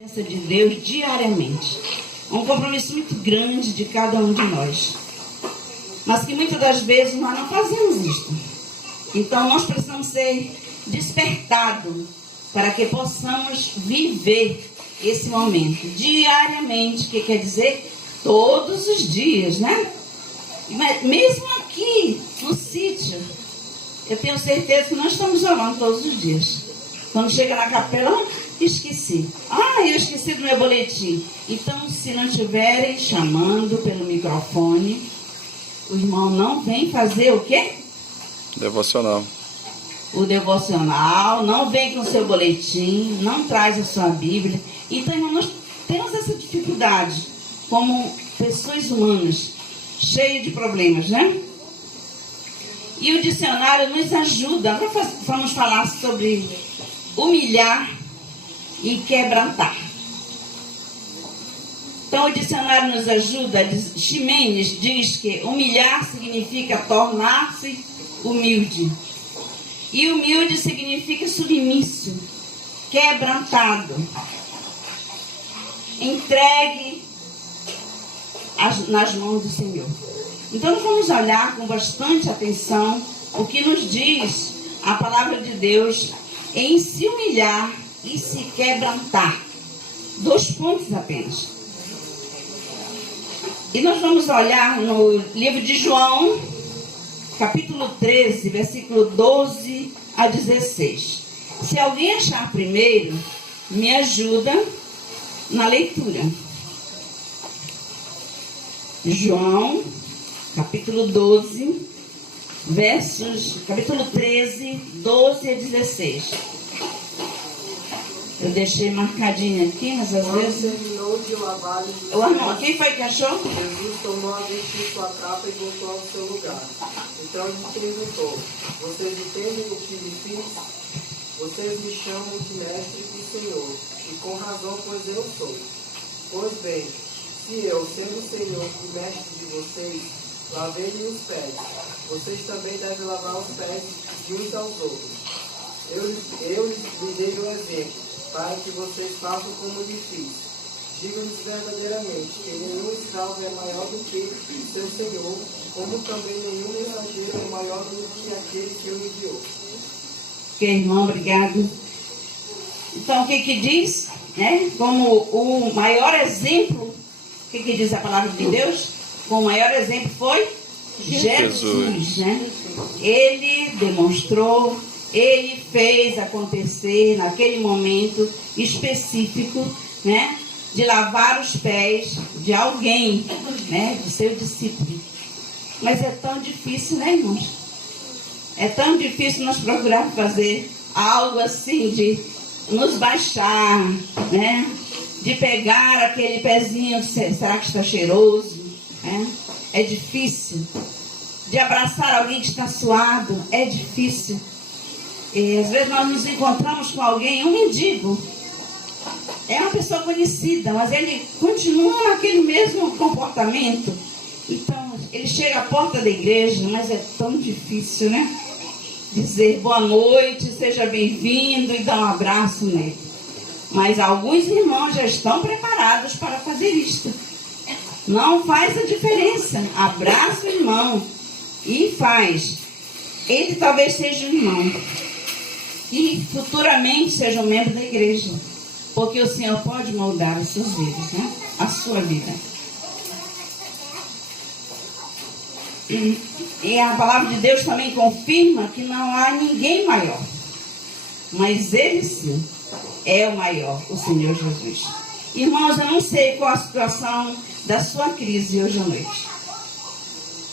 De Deus diariamente. É um compromisso muito grande de cada um de nós. Mas que muitas das vezes nós não fazemos isto. Então nós precisamos ser despertados para que possamos viver esse momento diariamente, que quer dizer todos os dias, né? Mas mesmo aqui no sítio, eu tenho certeza que nós estamos orando todos os dias. Quando chega na capela, esqueci. Eu esqueci do meu boletim. Então, se não estiverem chamando pelo microfone, o irmão não vem fazer o quê? Devocional. O devocional, não vem com o seu boletim, não traz a sua Bíblia. Então, irmão, nós temos essa dificuldade como pessoas humanas, cheias de problemas, né? E o dicionário nos ajuda. Nós vamos falar sobre humilhar e quebrantar. Então o dicionário nos ajuda. Ximenes diz que humilhar significa tornar-se humilde. E humilde significa submisso, quebrantado, entregue nas mãos do Senhor. Então nós vamos olhar com bastante atenção o que nos diz a palavra de Deus em se humilhar e se quebrantar. 2 pontos apenas. E nós vamos olhar no livro de João, capítulo 13, versículo 12 a 16. Se alguém achar primeiro, me ajuda na leitura. João, capítulo 12, capítulo 13, 12 a 16. Eu deixei marcadinho aqui, mas às vezes... terminou de lavar os O irmão, quem foi que achou? Jesus tomou a vestir sua capa e voltou ao seu lugar. Então ele perguntou: vocês entendem o que lhe fiz? Vocês me chamam de mestre e senhor, e com razão, pois eu sou. Pois bem, se eu, sendo senhor e mestre de vocês, lavei-lhe os pés, vocês também devem lavar os pés de uns aos outros. Eu lhes dei o exemplo, para que vocês façam como lhe fiz. Digo-lhes verdadeiramente que nenhum escravo é maior do que seu senhor, como também nenhum mensageiro é maior do que aquele que o enviou. Ok, irmão, obrigado. Então, o que diz? Como o maior exemplo, o que diz a palavra de Deus? O maior exemplo foi Jesus, né? Ele demonstrou, ele fez acontecer naquele momento específico, né? De lavar os pés de alguém, né? De seu discípulo. Mas é tão difícil, né, irmãos? É tão difícil nós procurar fazer algo assim, de nos baixar, né? De pegar aquele pezinho, será que está cheiroso? Né? É difícil. De abraçar alguém que está suado, é difícil. E às vezes nós nos encontramos com alguém, um mendigo. É uma pessoa conhecida, mas ele continua naquele mesmo comportamento. Então, ele chega à porta da igreja, mas é tão difícil, né? Dizer boa noite, seja bem-vindo e dar um abraço nele. Mas alguns irmãos já estão preparados para fazer isto. Não faz a diferença. Abraça o irmão e faz. Ele talvez seja um irmão e futuramente seja um membro da igreja. Porque o Senhor pode moldar os seus vidas, né? A sua vida. E a palavra de Deus também confirma que não há ninguém maior. Mas Ele sim é o maior, o Senhor Jesus. Irmãos, eu não sei qual a situação da sua crise hoje à noite.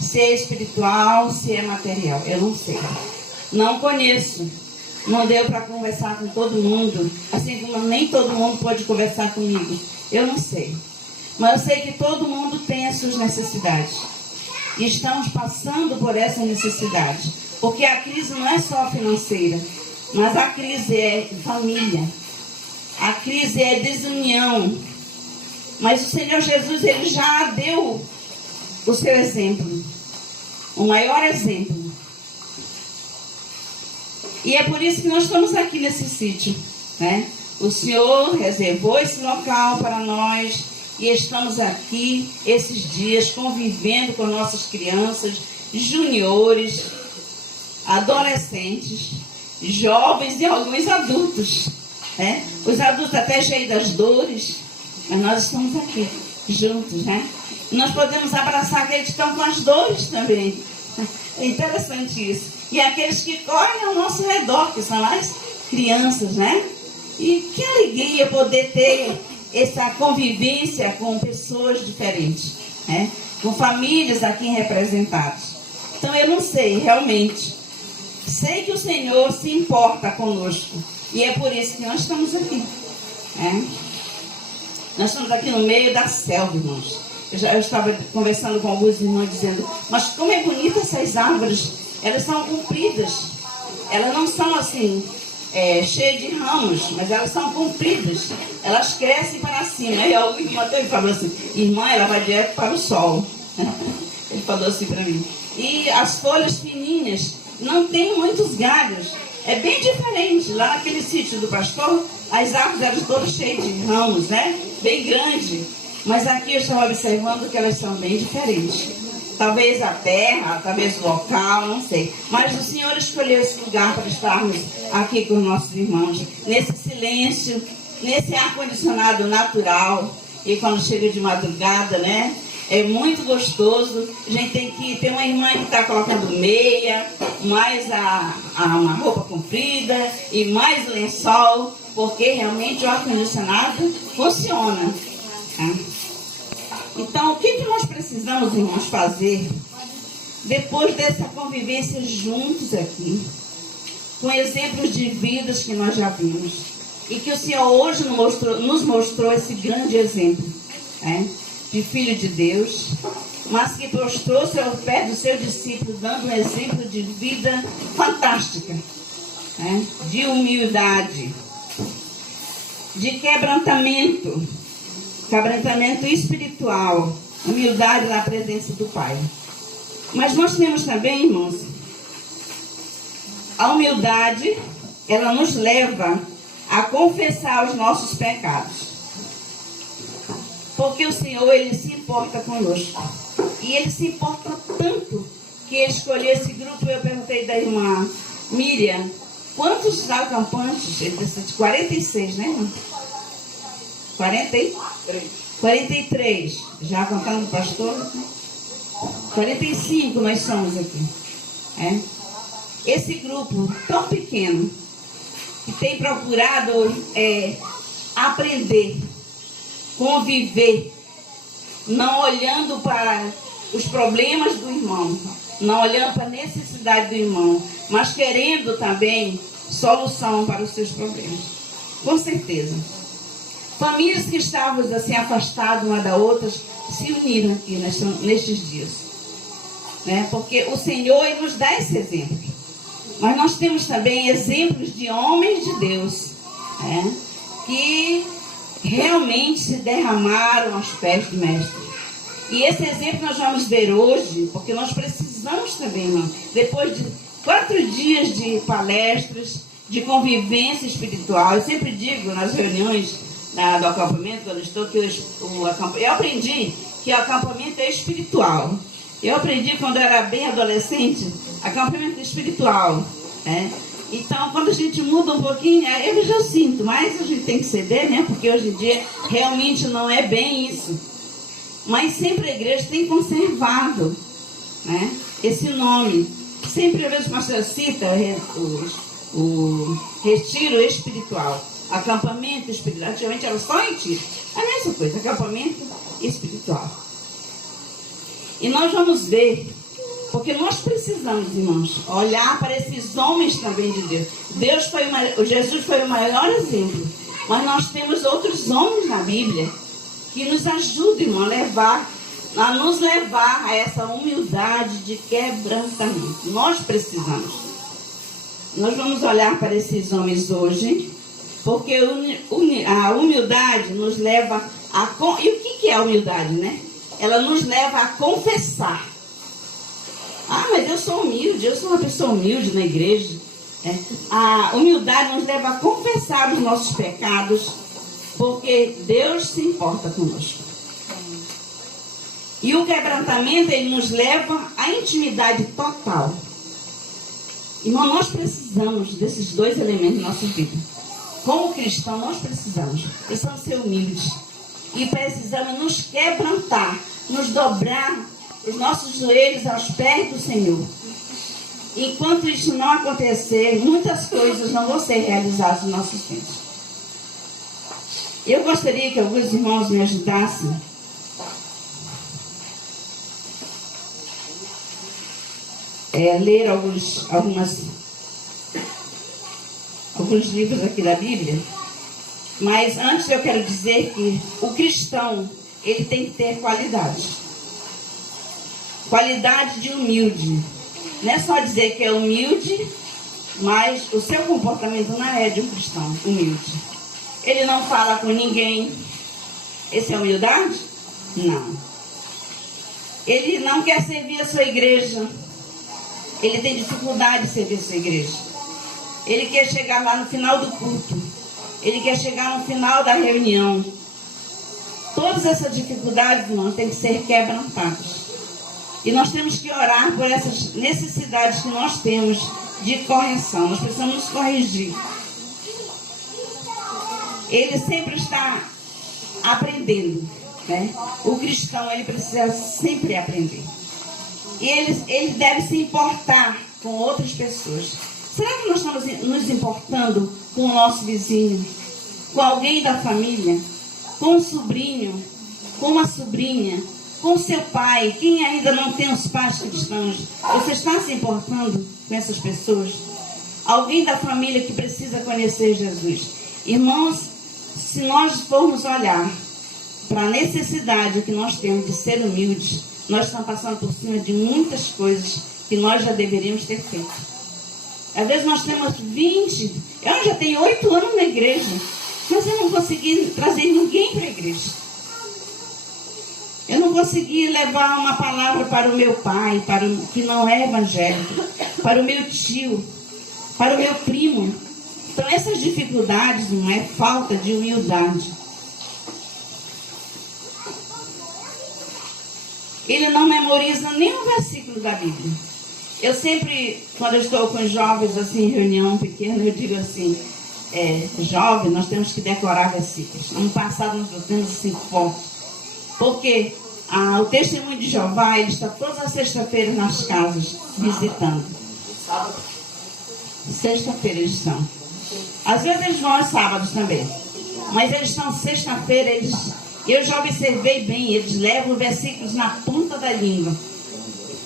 Se é espiritual, se é material, eu não sei. Não conheço. Não deu para conversar com todo mundo, assim como nem todo mundo pode conversar comigo. Eu não sei. Mas eu sei que todo mundo tem as suas necessidades. E estamos passando por essa necessidade. Porque a crise não é só financeira, mas a crise é família. A crise é desunião. Mas o Senhor Jesus, Ele já deu o seu exemplo. O maior exemplo. E é por isso que nós estamos aqui nesse sítio, né? O Senhor reservou esse local para nós e estamos aqui esses dias convivendo com nossas crianças, juniores, adolescentes, jovens e alguns adultos. Né? Os adultos até cheios das dores, mas nós estamos aqui juntos, né? E nós podemos abraçar aqueles que estão com as dores também. É interessante isso. E aqueles que correm ao nosso redor, que são as crianças, né? E que alegria poder ter essa convivência com pessoas diferentes, né? Com famílias aqui representadas. Então eu não sei, realmente. Sei que o Senhor se importa conosco. E é por isso que nós estamos aqui. Né? Nós estamos aqui no meio da selva, irmãos. Eu estava conversando com alguns irmãos dizendo, mas como é bonita essas árvores. Elas são compridas. Elas não são assim, cheias de ramos, mas elas são compridas. Elas crescem para cima. Aí o irmão até falou assim, irmã, ela vai direto para o sol. Ele falou assim para mim. E as folhas fininhas, não tem muitos galhos. É bem diferente. Lá naquele sítio do pastor, as árvores eram todas cheias de ramos, né? Bem grande. Mas aqui eu estava observando que elas são bem diferentes. Talvez a terra, talvez o local, não sei. Mas o Senhor escolheu esse lugar para estarmos aqui com nossos irmãos. Nesse silêncio, nesse ar-condicionado natural. E quando chega de madrugada, né? É muito gostoso. A gente tem que ter uma irmã que está colocando meia, mais uma roupa comprida e mais lençol, porque realmente o ar-condicionado funciona. Tá? Então, o que nós precisamos, irmãos, fazer depois dessa convivência juntos aqui, com exemplos de vidas que nós já vimos, e que o Senhor hoje nos mostrou esse grande exemplo, né? De filho de Deus, mas que prostrou-se ao pé do seu discípulo, dando um exemplo de vida fantástica, né? De humildade, de quebrantamento espiritual, humildade na presença do Pai. Mas nós temos também, irmãos, a humildade, ela nos leva a confessar os nossos pecados. Porque o Senhor, Ele se importa conosco. E Ele se importa tanto que Ele escolheu esse grupo. Eu perguntei da irmã Miriam, quantos acampantes? Ele disse 46, né, irmã? 43. Já contando o pastor? 45 nós somos aqui. É? Esse grupo tão pequeno, que tem procurado aprender, conviver, não olhando para os problemas do irmão, não olhando para a necessidade do irmão, mas querendo também solução para os seus problemas. Com certeza. Famílias que estavam assim afastadas uma da outra se uniram aqui nestes dias. Né? Porque o Senhor Ele nos dá esse exemplo. Mas nós temos também exemplos de homens de Deus, né? Que realmente se derramaram aos pés do Mestre. E esse exemplo nós vamos ver hoje, porque nós precisamos também, irmão, depois de 4 dias de palestras, de convivência espiritual. Eu sempre digo nas reuniões do acampamento, quando eu estou, que eu aprendi que o acampamento é espiritual. Eu aprendi quando eu era bem adolescente, acampamento espiritual. Né? Então, quando a gente muda um pouquinho, eu já sinto, mas a gente tem que ceder, né? Porque hoje em dia realmente não é bem isso. Mas sempre a igreja tem conservado, né, esse nome. Sempre, às vezes, o pastor cita o retiro espiritual, acampamento espiritual. Antigamente era só retiro. É a mesma coisa, acampamento espiritual. E nós vamos ver, porque nós precisamos, irmãos, olhar para esses homens também de Deus. Jesus foi o maior exemplo, mas nós temos outros homens na Bíblia que nos ajudam, irmão, a nos levar a essa humildade de quebrantamento. Nós precisamos. Nós vamos olhar para esses homens hoje, porque a humildade nos leva a... E o que é a humildade, né? Ela nos leva a confessar. Ah, mas eu sou humilde, eu sou uma pessoa humilde na igreja. A humildade nos leva a confessar os nossos pecados, porque Deus se importa conosco. E o quebrantamento, ele nos leva à intimidade total. Irmão, nós precisamos desses dois elementos na nossa vida. Como cristão, nós precisamos ser humildes. E precisamos nos quebrantar, nos dobrar os nossos joelhos aos pés do Senhor. Enquanto isso não acontecer, muitas coisas não vão ser realizadas nos nossos tempos. Eu gostaria que alguns irmãos me ajudassem a ler alguns livros aqui da Bíblia. Mas antes eu quero dizer que o cristão, ele tem que ter qualidade. Qualidade de humilde. Não é só dizer que é humilde, mas o seu comportamento não é de um cristão humilde. Ele não fala com ninguém. Essa é humildade? Não. Ele não quer servir a sua igreja. Ele tem dificuldade de servir a sua igreja. Ele quer chegar lá no final do culto. Ele quer chegar no final da reunião. Todas essas dificuldades, irmãos, têm que ser quebrantadas. E nós temos que orar por essas necessidades que nós temos de correção. Nós precisamos nos corrigir. Ele sempre está aprendendo, né? O cristão, ele precisa sempre aprender. E ele deve se importar com outras pessoas. Será que nós estamos nos importando com o nosso vizinho, com alguém da família, com um sobrinho, com uma sobrinha, com seu pai, quem ainda não tem os pais cristãos? Você está se importando com essas pessoas? Alguém da família que precisa conhecer Jesus? Irmãos, se nós formos olhar para a necessidade que nós temos de ser humildes, nós estamos passando por cima de muitas coisas que nós já deveríamos ter feito. Às vezes nós temos 20, eu já tenho 8 anos na igreja, mas eu não consegui trazer ninguém para a igreja. Eu não consegui levar uma palavra para o meu pai, que não é evangélico, para o meu tio, para o meu primo. Então essas dificuldades não é falta de humildade. Ele não memoriza nenhum versículo da Bíblia. Eu sempre, quando eu estou com jovens assim, em reunião pequena, eu digo assim, jovem, nós temos que decorar versículos. No passado nós temos assim forte. Porque o testemunho de Jeová, ele está todas as sextas-feiras nas casas, visitando. Sexta-feira eles estão. Às vezes eles vão aos sábados também. Mas eles estão sexta-feira, eu já observei bem, eles levam versículos na ponta da língua.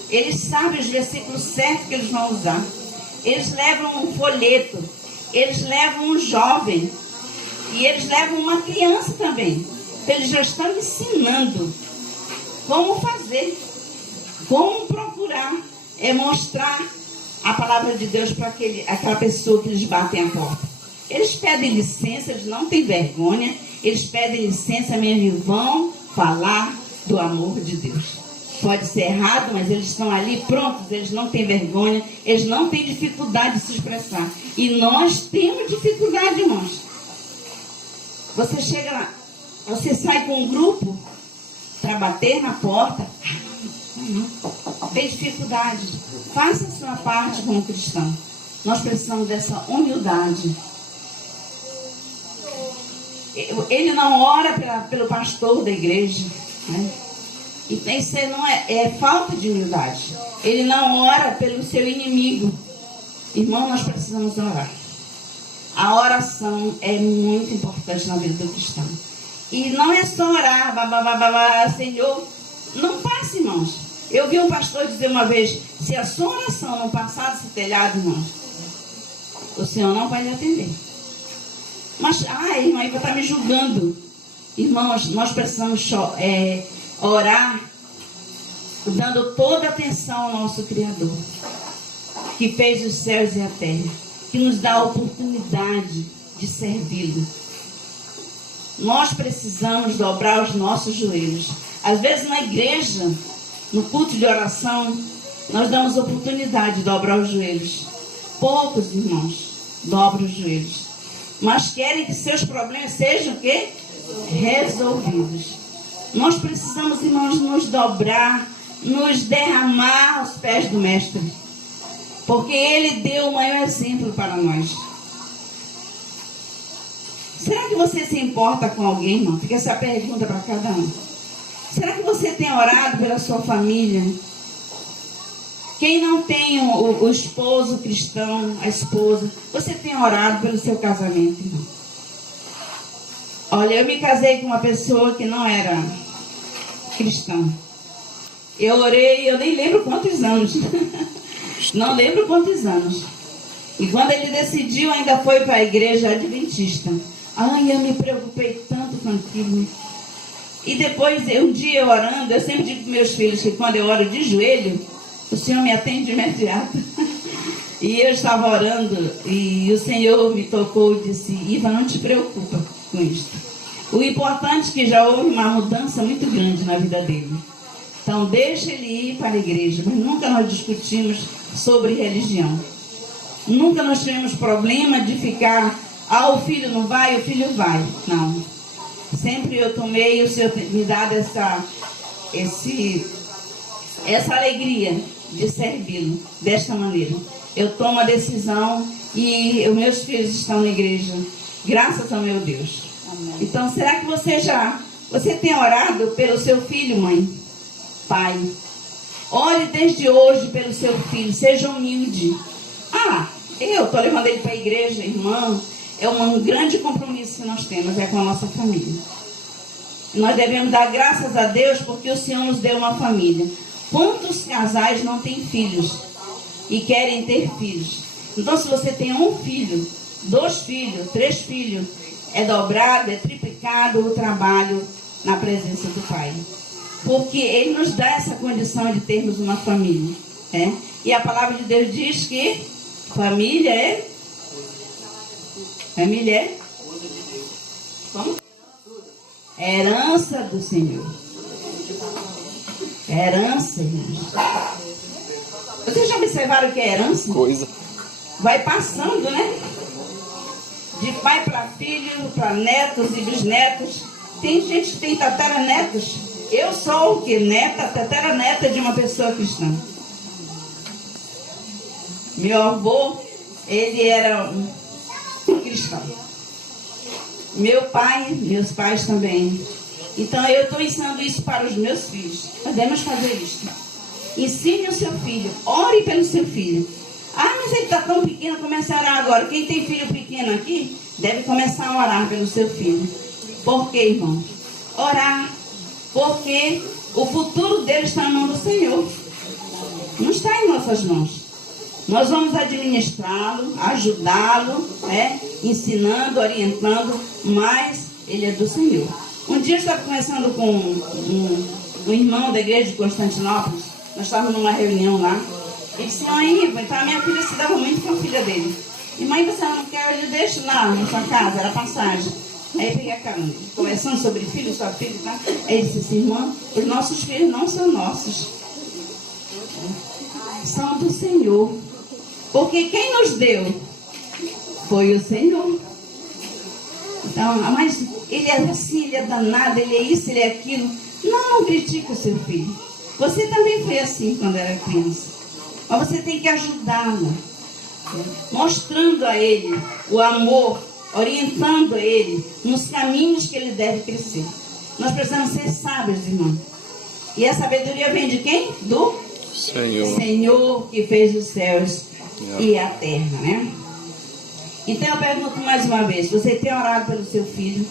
Eles sabem os versículos certos que eles vão usar. Eles levam um folheto. Eles levam um jovem. E eles levam uma criança também. Então, eles já estão ensinando como fazer. Como procurar. Mostrar a palavra de Deus para aquela pessoa que eles batem a porta. Eles pedem licença, eles não têm vergonha. Eles pedem licença mesmo e vão falar do amor de Deus. Pode ser errado, mas eles estão ali prontos, eles não têm vergonha, eles não têm dificuldade de se expressar. E nós temos dificuldade, irmãos. Você chega lá, você sai com um grupo para bater na porta, tem dificuldade. Faça a sua parte como cristão. Nós precisamos dessa humildade. Ele não ora pelo pastor da igreja, né? Então isso não é falta de humildade. Ele não ora pelo seu inimigo. Irmão, nós precisamos orar. A oração é muito importante na vida do cristão. E não é só orar, Senhor. Não passa, irmãos. Eu vi um pastor dizer uma vez, se a sua oração não passar desse telhado, irmãos, o Senhor não vai lhe atender. Mas, irmã, ele está me julgando. Irmãos, nós precisamos orar dando toda a atenção ao nosso Criador, que fez os céus e a terra, que nos dá a oportunidade de servi-lo. Nós precisamos dobrar os nossos joelhos. Às vezes na igreja, no culto de oração, nós damos oportunidade de dobrar os joelhos. Poucos irmãos dobram os joelhos, mas querem que seus problemas sejam o quê? Resolvidos. Nós precisamos, irmãos, nos dobrar, nos derramar aos pés do Mestre, porque Ele deu o maior exemplo para nós. Será que você se importa com alguém, irmão? Fica essa pergunta para cada um. Será que você tem orado pela sua família? Quem não tem o esposo cristão, a esposa, você tem orado pelo seu casamento, irmão? Olha, eu me casei com uma pessoa que não era cristã. Eu orei, eu nem lembro quantos anos. Não lembro quantos anos. E quando ele decidiu, ainda foi para a igreja adventista. Ai, eu me preocupei tanto com aquilo. E depois, um dia eu orando, eu sempre digo para meus filhos que quando eu oro de joelho, o Senhor me atende de imediato. E eu estava orando e o Senhor me tocou e disse: Iva, não te preocupa com isso. O importante é que já houve uma mudança muito grande na vida dele. Então deixa ele ir para a igreja. Mas nunca nós discutimos sobre religião. Nunca nós tivemos problema de ficar, o filho não vai, o filho vai. Não. Sempre eu tomei, o Senhor me dado essa alegria de servi-lo desta maneira. Eu tomo a decisão e os meus filhos estão na igreja, graças ao meu Deus. Amém. Então, será que você tem orado pelo seu filho, mãe? Pai, ore desde hoje pelo seu filho, seja humilde. Eu estou levando ele para a igreja, irmão. É um grande compromisso que nós temos, é com a nossa família. Nós devemos dar graças a Deus porque o Senhor nos deu uma família. Quantos casais não têm filhos e querem ter filhos? Então, se você tem um filho, 2 filhos, 3 filhos, é dobrado, é triplicado o trabalho na presença do Pai. Porque Ele nos dá essa condição de termos uma família. E a palavra de Deus diz que família é... Família é... Como? Herança do Senhor. Herança, irmãos. Vocês já observaram o que é herança? Coisa. Vai passando, né? De pai para filho, para netos e bisnetos. Tem gente que tem tataranetos. Eu sou o que? Neta, tataraneta de uma pessoa cristã. Meu avô, ele era um cristão. Meu pai, meus pais também. Então eu estou ensinando isso para os meus filhos. Podemos fazer isso. Ensine o seu filho. Ore pelo seu filho. Mas ele está tão pequeno, comece a orar agora. Quem tem filho pequeno aqui, deve começar a orar pelo seu filho. Por quê, irmãos? Orar. Porque o futuro dele está na mão do Senhor. Não está em nossas mãos. Nós vamos administrá-lo, ajudá-lo, ensinando, orientando, mas ele é do Senhor. Um dia eu estava conversando com um irmão da igreja de Constantinópolis. Nós estávamos numa reunião lá. Ele disse: Iva, então a minha filha se dava muito com a filha dele. E mãe, você não quer? Eu deixo lá na sua casa, era passagem. Aí eu peguei a carona, conversando sobre filho, sua filha, tá? Aí ele disse assim: irmã, os nossos filhos não são nossos. São do Senhor. Porque quem nos deu foi o Senhor. Então, mas ele é assim, ele é danado, ele é isso, ele é aquilo. Não critique o seu filho. Você também foi assim quando era criança. Mas você tem que ajudá-lo, mostrando a ele o amor, orientando a ele nos caminhos que ele deve crescer. Nós precisamos ser sábios, irmão. E a sabedoria vem de quem? Do Senhor que fez os céus e a terra, né? Então eu pergunto mais uma vez: você tem orado pelo seu filho?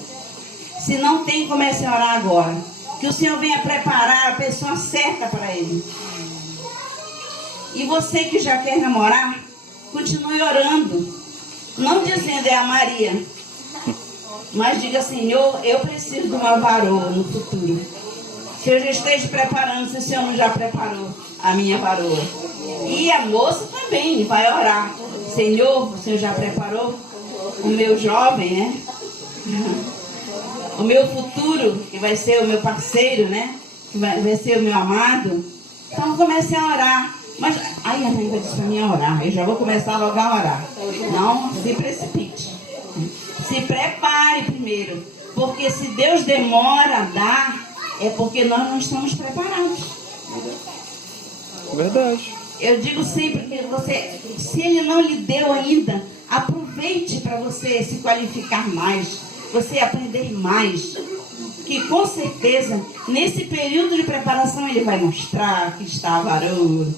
Se não tem, comece a orar agora. Que o Senhor venha preparar a pessoa certa para ele. E você que já quer namorar, continue orando. Não dizendo é a Maria, mas diga: Senhor, eu preciso de uma varoa no futuro. Se eu já esteja preparando, se o Senhor não já preparou a minha varoa. E a moça também vai orar: Senhor, o Senhor já preparou o meu jovem, né? O meu futuro, que vai ser o meu parceiro, né? Que vai ser o meu amado. Então comece a orar. Mas aí a mãe vai dizer para mim orar. Eu já vou começar logo a orar. Não se precipite. Se prepare primeiro. Porque se Deus demora a dar, é porque nós não estamos preparados. Verdade. Eu digo sempre que você, se Ele não lhe deu ainda, aproveite para você se qualificar mais, você aprender mais. Que com certeza, nesse período de preparação, Ele vai mostrar: aqui está a varão,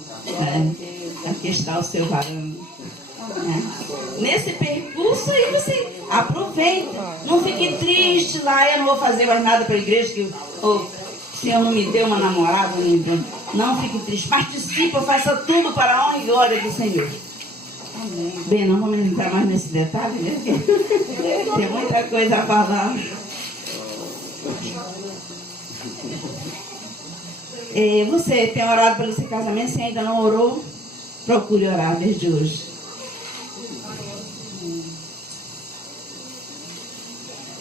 aqui está o seu varão. Nesse percurso aí você aproveita. Não fique triste lá: eu não vou fazer mais nada para a igreja, que o Senhor não me deu uma namorada, não me deu. Não fique triste. Participa, faça tudo para a honra e glória do Senhor. Bem, não vamos entrar mais nesse detalhe, né? Tem muita coisa a falar. Você tem orado pelo seu casamento? Se ainda não orou, procure orar desde hoje.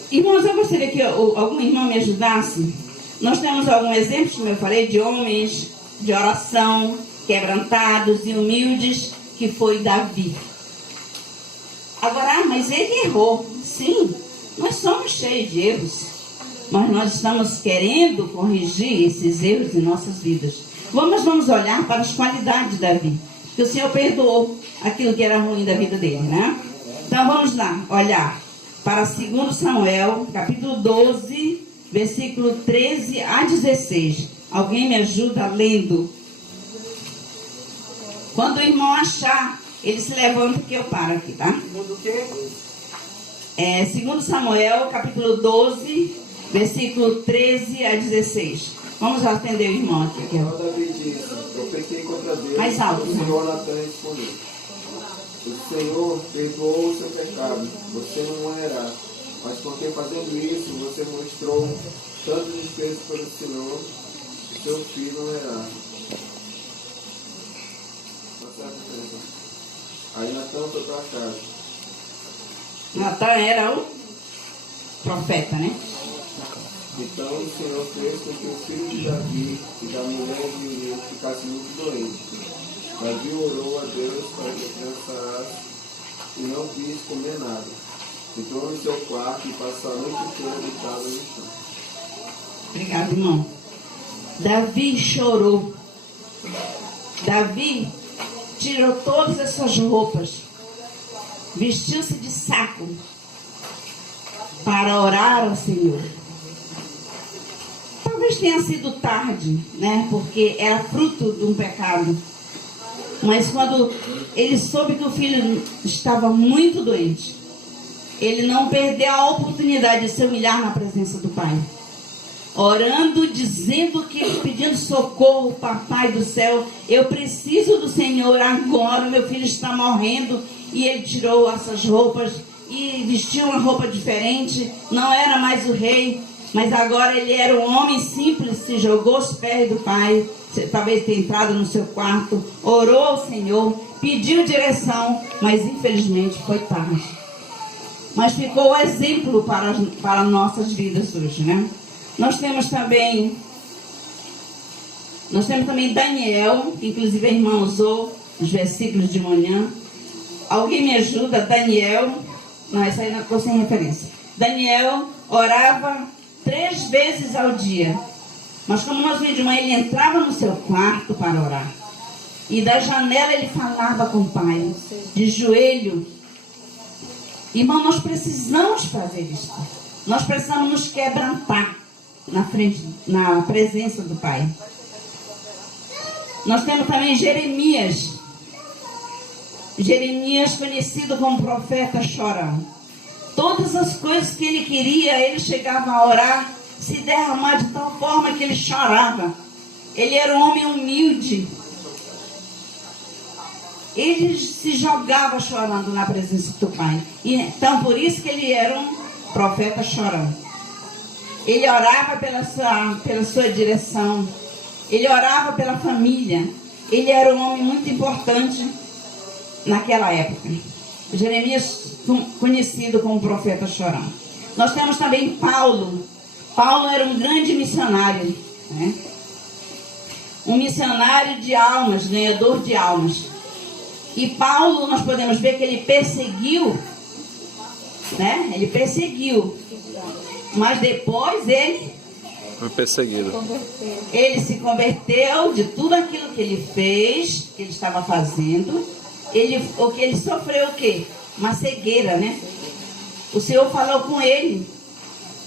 Irmãos, eu gostaria que algum irmão me ajudasse. Nós temos alguns exemplos, como eu falei, de homens de oração, quebrantados e humildes, que foi Davi. Agora, mas ele errou. Sim, nós somos cheios de erros, mas nós estamos querendo corrigir esses erros em nossas vidas. Vamos olhar para as qualidades de Davi, porque o Senhor perdoou aquilo que era ruim da vida dele, né? Então vamos lá, olhar para 2 Samuel, capítulo 12, versículo 13 a 16. Alguém me ajuda lendo? Quando o irmão achar, ele se levanta que eu paro aqui, tá? Segundo o quê? 2 Samuel, capítulo 12, versículo 13 a 16. Vamos atender o irmão aqui. Então Davi disse: eu pequei contra Deus. Mais alto, O Senhor Natan respondeu: o Senhor perdoou o seu pecado, você não morrerá. Mas porque fazendo isso, você mostrou tanto desprezo pelo Senhor, que seu filho não morrerá. Aí Natan foi para casa. Natan era o profeta, né? Então o Senhor fez com que o filho de Davi e da mulher de Urias ficasse muito doente. Davi orou a Deus para que descansasse e não quis comer nada. Entrou no seu quarto e passou a noite inteira deitado no chão. Obrigado, irmão. Davi chorou. Davi tirou todas as suas roupas, vestiu-se de saco para orar ao Senhor. Talvez tenha sido tarde, né? Porque era fruto de um pecado. Mas quando ele soube que o filho estava muito doente, ele não perdeu a oportunidade de se humilhar na presença do Pai. Orando, dizendo que, pedindo socorro, Papai do céu, eu preciso do Senhor agora, meu filho está morrendo. E ele tirou essas roupas e vestiu uma roupa diferente. Não era mais o rei, mas agora ele era um homem simples. Se jogou aos pés do Pai, talvez tenha entrado no seu quarto, orou ao Senhor, pediu direção, mas infelizmente foi tarde. Mas ficou o exemplo para nossas vidas hoje, né? Nós temos também Daniel, que inclusive a irmã usou os versículos de manhã. Alguém me ajuda? Daniel, não, essa aí não estou sem referência. Daniel orava 3 vezes ao dia. Mas como nós vimos de manhã, ele entrava no seu quarto para orar. E da janela ele falava com o Pai, de joelho. Irmão, nós precisamos fazer isso. Nós precisamos nos quebrantar na presença do Pai. Nós temos também Jeremias. Jeremias, conhecido como profeta chorão. Todas as coisas que ele queria, ele chegava a orar, se derramar de tal forma que ele chorava. Ele era um homem humilde. Ele se jogava chorando na presença do Pai. E, então, por isso que ele era um profeta chorão. Ele orava pela sua direção. Ele orava pela família. Ele era um homem muito importante naquela época. Jeremias, conhecido como profeta chorão. Nós temos também Paulo. Paulo era um grande missionário, né? um missionário de almas, ganhador de almas. E Paulo, nós podemos ver que ele perseguiu, né? Ele perseguiu. Mas depois ele Foi perseguido. se converteu de tudo aquilo que ele fez, que ele estava fazendo. O que ele sofreu o quê? Uma cegueira, né? O Senhor falou com ele.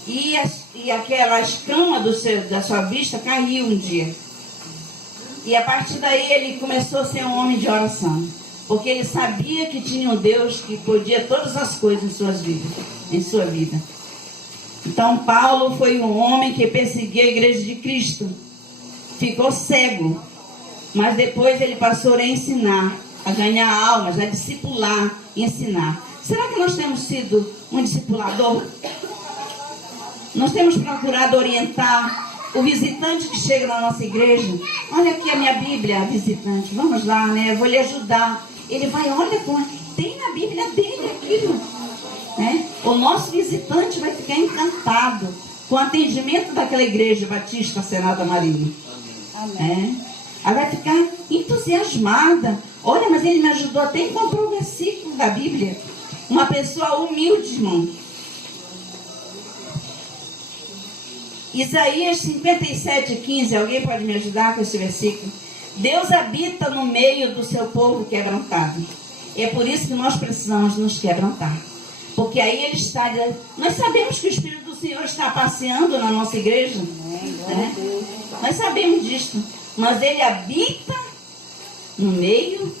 E aquela escama da sua vista caiu um dia. E a partir daí ele começou a ser um homem de oração. Porque ele sabia que tinha um Deus que podia todas as coisas em sua vida. Então Paulo foi um homem que perseguiu a igreja de Cristo. Ficou cego. Mas depois ele passou a ensinar, a ganhar almas, a discipular e ensinar. Será que nós temos sido um discipulador? Nós temos procurado orientar o visitante que chega na nossa igreja. Olha aqui a minha Bíblia, visitante. Vamos lá, né? Eu vou lhe ajudar. Ele vai, olha, tem na Bíblia dele aquilo. Né? O nosso visitante vai ficar encantado com o atendimento daquela igreja Batista Senada Marinho. Amém. Ela vai ficar entusiasmada. Olha, mas ele me ajudou até a encontrar um versículo da Bíblia. Uma pessoa humilde, irmão. Isaías 57:15, alguém pode me ajudar com esse versículo? Deus habita no meio do seu povo quebrantado. E é por isso que nós precisamos nos quebrantar. Porque aí ele está... Nós sabemos que o Espírito do Senhor está passeando na nossa igreja. Né? Nós sabemos disso. Mas ele habita no meio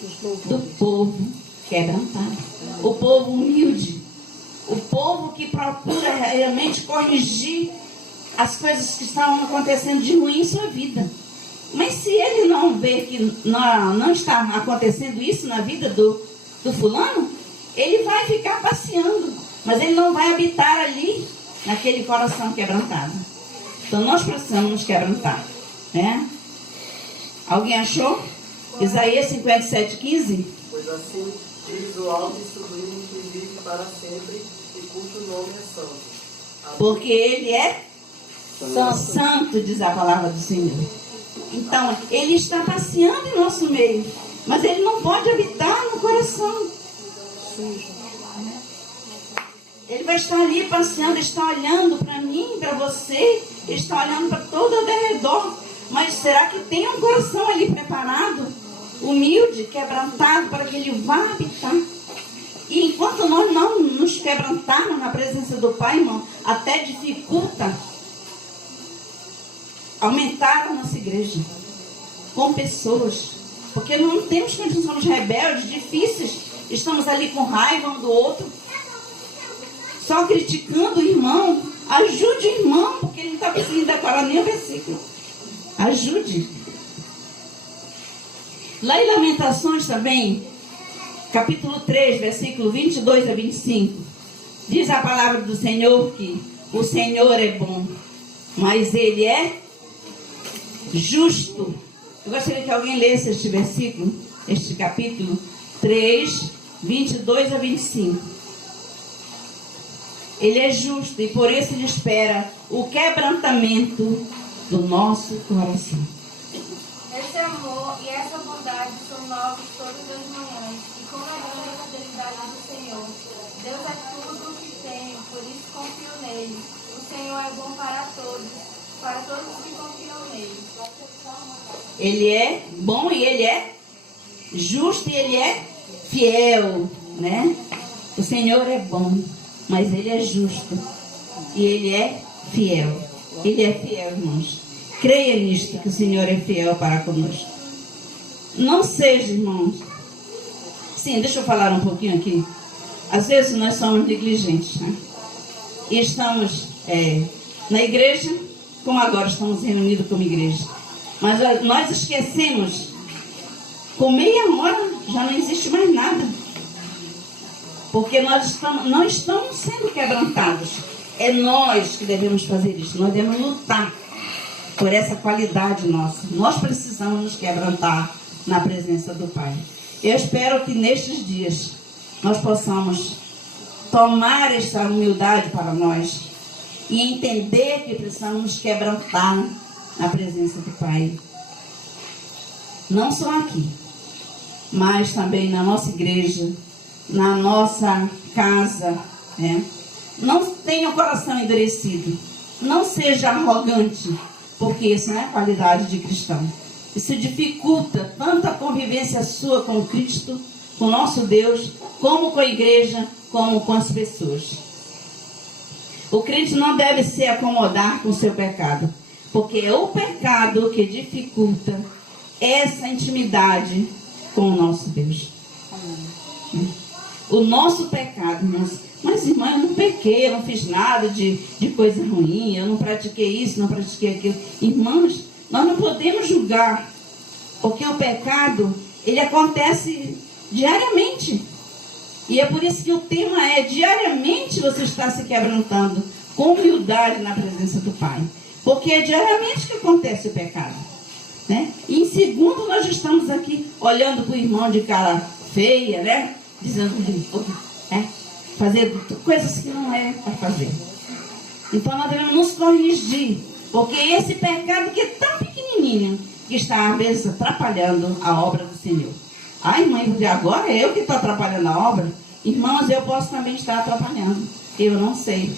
do povo quebrantado. O povo humilde. O povo que procura realmente corrigir as coisas que estão acontecendo de ruim em sua vida. Mas se ele não vê que não está acontecendo isso na vida do fulano, ele vai ficar passeando, mas ele não vai habitar ali, naquele coração quebrantado. Então nós precisamos nos quebrantar, né? Alguém achou? Isaías 57:15? Pois assim diz o alto e sublime que vive para sempre e cujo nome é santo. Porque ele é santo, diz a palavra do Senhor. Então, ele está passeando em nosso meio, mas ele não pode habitar no coração. Ele vai estar ali passeando, está olhando para mim, para você, está olhando para todo ao redor. Mas será que tem um coração ali preparado, humilde, quebrantado, para que ele vá habitar? E enquanto nós não nos quebrantarmos na presença do Pai, irmão, até dificulta aumentar a nossa igreja com pessoas, porque não temos condições, somos rebeldes, difíceis, estamos ali com raiva um do outro, só criticando o irmão. Ajude o irmão, porque ele não está conseguindo decorar nem o versículo. Ajude. Lá em Lamentações também, capítulo 3, versículo 22 a 25, diz a palavra do Senhor que o Senhor é bom, mas ele é justo. Eu gostaria que alguém lesse este versículo, este capítulo 3, 22 a 25. Ele é justo e por isso ele espera o quebrantamento do nosso coração. Esse amor e essa bondade são novos todas as manhãs, e como é grande a fidelidade do Senhor. Deus é tudo o que tenho, por isso confio nele. O Senhor é bom para todos que confiam nele. Ele é bom e ele é justo e ele é fiel, né? O Senhor é bom, mas ele é justo e ele é fiel. Ele é fiel, irmãos. Creia nisto, que o Senhor é fiel para conosco. Não seja, irmãos. Sim, deixa eu falar um pouquinho aqui. Às vezes nós somos negligentes, né? E estamos na igreja, como agora estamos reunidos como igreja. Mas nós esquecemos, com meia hora já não existe mais nada. Porque nós não estamos sendo quebrantados. É nós que devemos fazer isso. Nós devemos lutar por essa qualidade nossa. Nós precisamos nos quebrantar na presença do Pai. Eu espero que nestes dias nós possamos tomar esta humildade para nós e entender que precisamos nos quebrantar na presença do Pai. não só aqui, mas também na nossa igreja, na nossa casa, né? Não tenha o coração endurecido, não seja arrogante, porque isso não é qualidade de cristão. Isso dificulta tanto a convivência sua com Cristo, com o nosso Deus, como com a igreja, como com as pessoas. O crente não deve se acomodar com o seu pecado, porque é o pecado que dificulta essa intimidade com o nosso Deus. O nosso pecado, mas irmã, eu não pequei, eu não fiz nada de coisa ruim, eu não pratiquei isso, não pratiquei aquilo. Irmãos, nós não podemos julgar, porque o pecado, ele acontece diariamente. E é por isso que o tema é: diariamente você está se quebrantando com humildade na presença do Pai. Porque é diariamente que acontece o pecado, né? E em segundo, nós estamos aqui olhando para o irmão de cara feia, né? Dizendo, né? Fazendo coisas que não é para fazer. Então nós devemos nos corrigir, porque esse pecado que é tão pequenininho, que está às vezes atrapalhando a obra do Senhor. Ai, mãe, agora é eu que estou atrapalhando a obra? Irmãos, eu posso também estar atrapalhando. Eu não sei.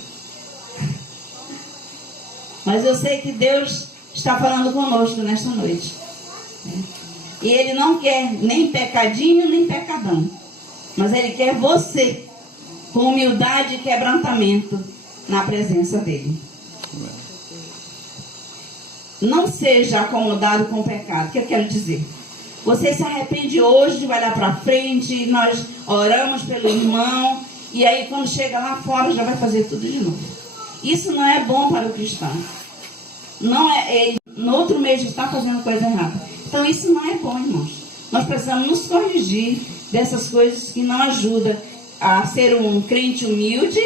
Mas eu sei que Deus está falando conosco nesta noite. E Ele não quer nem pecadinho, nem pecadão. Mas Ele quer você, com humildade e quebrantamento, na presença dEle. Não seja acomodado com o pecado. O que eu quero dizer? Você se arrepende hoje, vai lá para frente, nós oramos pelo irmão, e aí quando chega lá fora já vai fazer tudo de novo. Isso não é bom para o cristão. Não é, no outro mês já está fazendo coisa errada. Então isso não é bom, irmãos. Nós precisamos nos corrigir dessas coisas que não ajudam a ser um crente humilde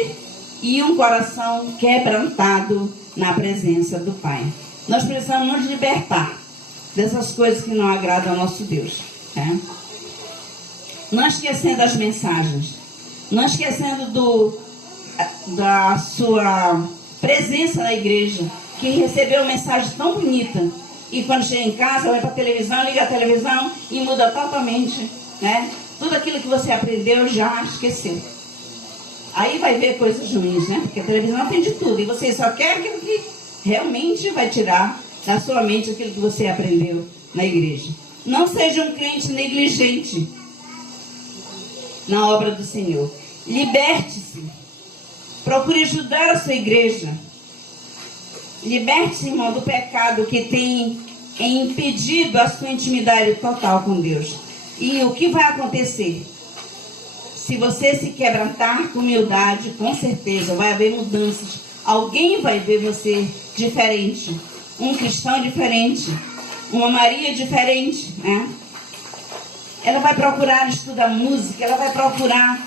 e um coração quebrantado na presença do Pai. Nós precisamos nos libertar dessas coisas que não agradam ao nosso Deus, né? Não esquecendo as mensagens, não esquecendo da sua presença na igreja, que recebeu uma mensagem tão bonita, e quando chega em casa, vai para a televisão, liga a televisão e muda totalmente, né? Tudo aquilo que você aprendeu já esqueceu. Aí vai ver coisas ruins, né? Porque a televisão tem de tudo, e você só quer aquilo que realmente vai tirar da sua mente aquilo que você aprendeu na igreja. Não seja um crente negligente na obra do Senhor. Liberte-se. Procure ajudar a sua igreja. Liberte-se, irmão, do pecado que tem impedido a sua intimidade total com Deus. E o que vai acontecer? Se você se quebrantar com humildade, com certeza vai haver mudanças. Alguém vai ver você diferente. Um cristão diferente, uma Maria diferente, né? Ela vai procurar estudar música, ela vai procurar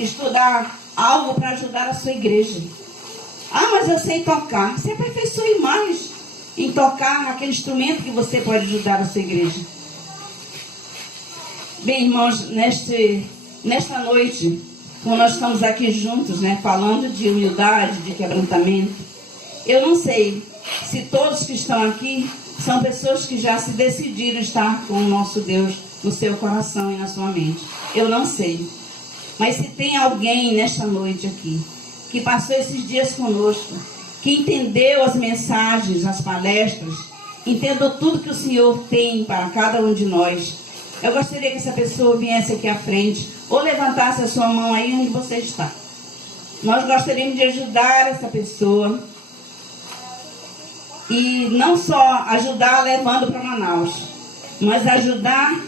estudar algo para ajudar a sua igreja. Ah, mas eu sei tocar. Você aperfeiçoe mais em tocar aquele instrumento que você pode ajudar a sua igreja. Bem, irmãos, nesta noite, como nós estamos aqui juntos, né, falando de humildade, de quebrantamento, eu não sei se todos que estão aqui são pessoas que já se decidiram estar com o nosso Deus no seu coração e na sua mente. Eu não sei. Mas se tem alguém nesta noite aqui que passou esses dias conosco, que entendeu as mensagens, as palestras, entendeu tudo que o Senhor tem para cada um de nós, eu gostaria que essa pessoa viesse aqui à frente ou levantasse a sua mão aí onde você está. Nós gostaríamos de ajudar essa pessoa. E não só ajudar levando para Manaus, mas ajudar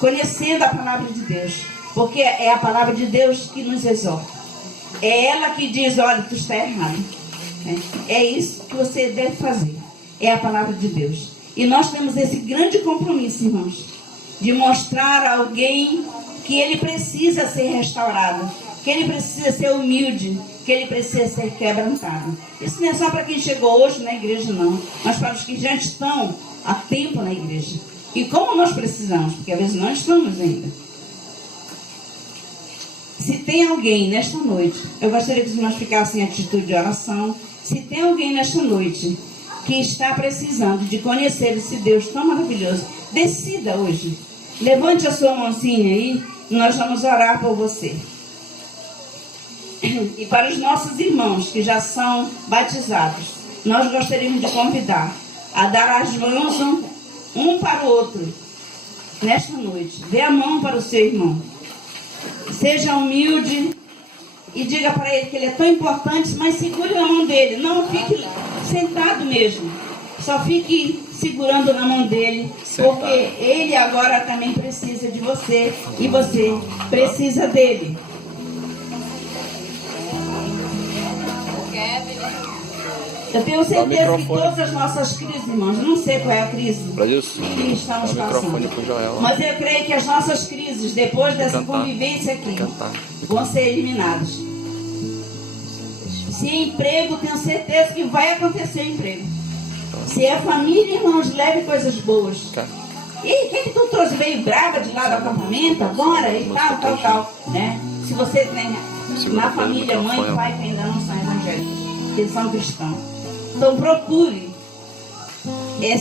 conhecendo a palavra de Deus. Porque é a palavra de Deus que nos exorta. É ela que diz, olha, tu está errado. É isso que você deve fazer. É a palavra de Deus. E nós temos esse grande compromisso, irmãos, de mostrar a alguém que ele precisa ser restaurado, que ele precisa ser humilde, que ele precisa ser quebrantado. Isso não é só para quem chegou hoje na igreja, não, mas para os que já estão há tempo na igreja. E como nós precisamos, porque às vezes não estamos ainda. Se tem alguém nesta noite, eu gostaria que os irmãos ficassem em atitude de oração. Se tem alguém nesta noite que está precisando de conhecer esse Deus tão maravilhoso, decida hoje. Levante a sua mãozinha aí e nós vamos orar por você. E para os nossos irmãos que já são batizados, nós gostaríamos de convidar a dar as mãos um para o outro nesta noite. Dê a mão para o seu irmão. Seja humilde e diga para ele que ele é tão importante, mas segure na mão dele. Não fique sentado mesmo. Só fique segurando na mão dele, porque ele agora também precisa de você e você precisa dele. Eu tenho certeza que todas as nossas crises, irmãos, não sei qual é a crise que estamos passando, mas eu creio que as nossas crises, depois dessa convivência aqui, vão ser eliminadas. Se é emprego, tenho certeza que vai acontecer emprego. Se é família, irmãos, leve coisas boas. E quem que tu trouxe? Veio brava de lá do acampamento agora e tal, né? Se você tem na família, mãe e pai que ainda não são evangélicos, que eles são cristãos. Então procure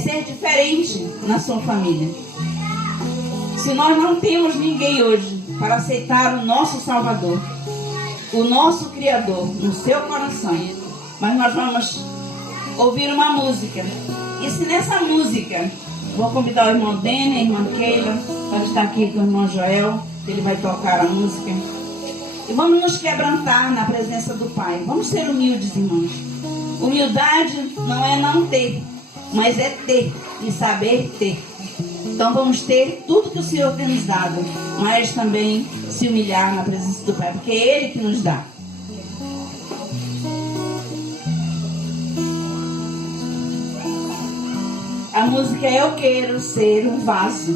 ser diferente na sua família. Se nós não temos ninguém hoje para aceitar o nosso Salvador, o nosso Criador no seu coração, mas nós vamos ouvir uma música. E se nessa música, vou convidar o irmão Dene, a irmã Keila, para estar aqui com o irmão Joel, ele vai tocar a música. E vamos nos quebrantar na presença do Pai. Vamos ser humildes, irmãos. Humildade não é não ter, mas é ter e saber ter. Então vamos ter tudo que o Senhor tem nos dado, mas também se humilhar na presença do Pai, porque é Ele que nos dá. A música é Eu Quero Ser um Vaso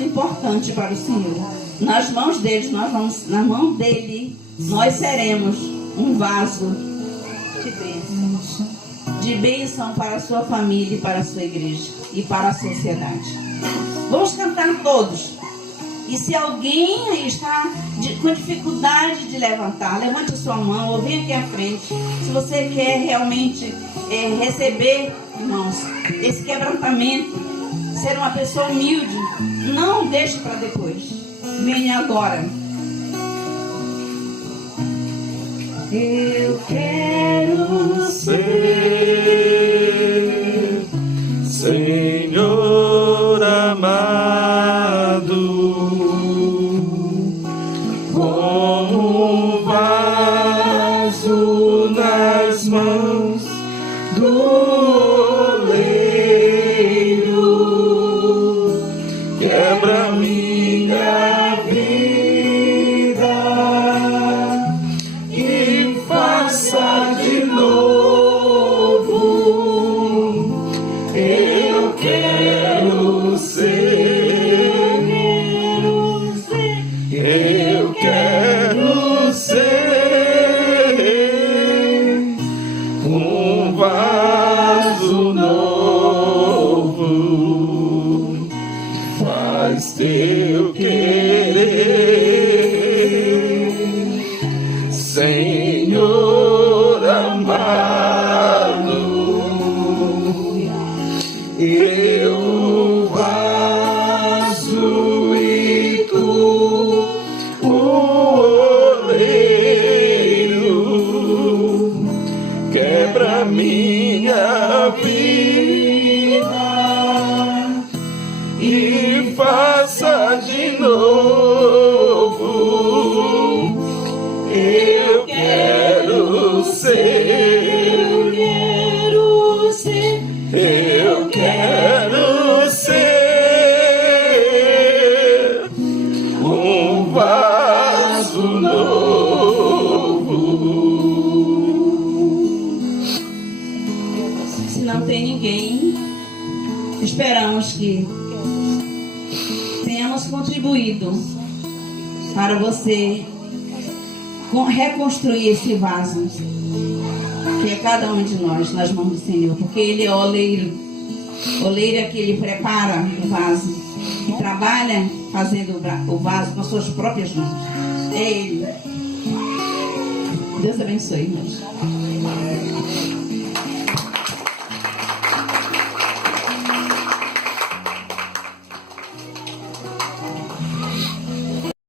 importante para o Senhor. Nas mãos dele, na mão dele, nós seremos um vaso de bênção para a sua família e para a sua igreja e para a sociedade. Vamos cantar todos. E se alguém aí está com dificuldade de levantar, levante a sua mão ou venha aqui à frente. Se você quer realmente receber, irmãos, esse quebrantamento, ser uma pessoa humilde, não deixe para depois. Venha agora. Eu quero ser, Senhor amado, como um vaso nas mãos do oleiro, quebra minha vida e faça de novo. Eu quero ser, eu quero ser um vaso novo. Faz teu querer, Senhor amado. Eu vaso e tu o oleiro, quebra minha vida e faça de novo. Eu quero ser, eu quero ser um vaso novo. Se não tem ninguém, esperamos que tenhamos contribuído para você reconstruir esse vaso, que é cada um de nós nas mãos do Senhor, porque Ele é o oleiro. O oleiro é que Ele prepara o vaso e trabalha fazendo o vaso com suas próprias mãos. É Ele. Deus abençoe, irmãos.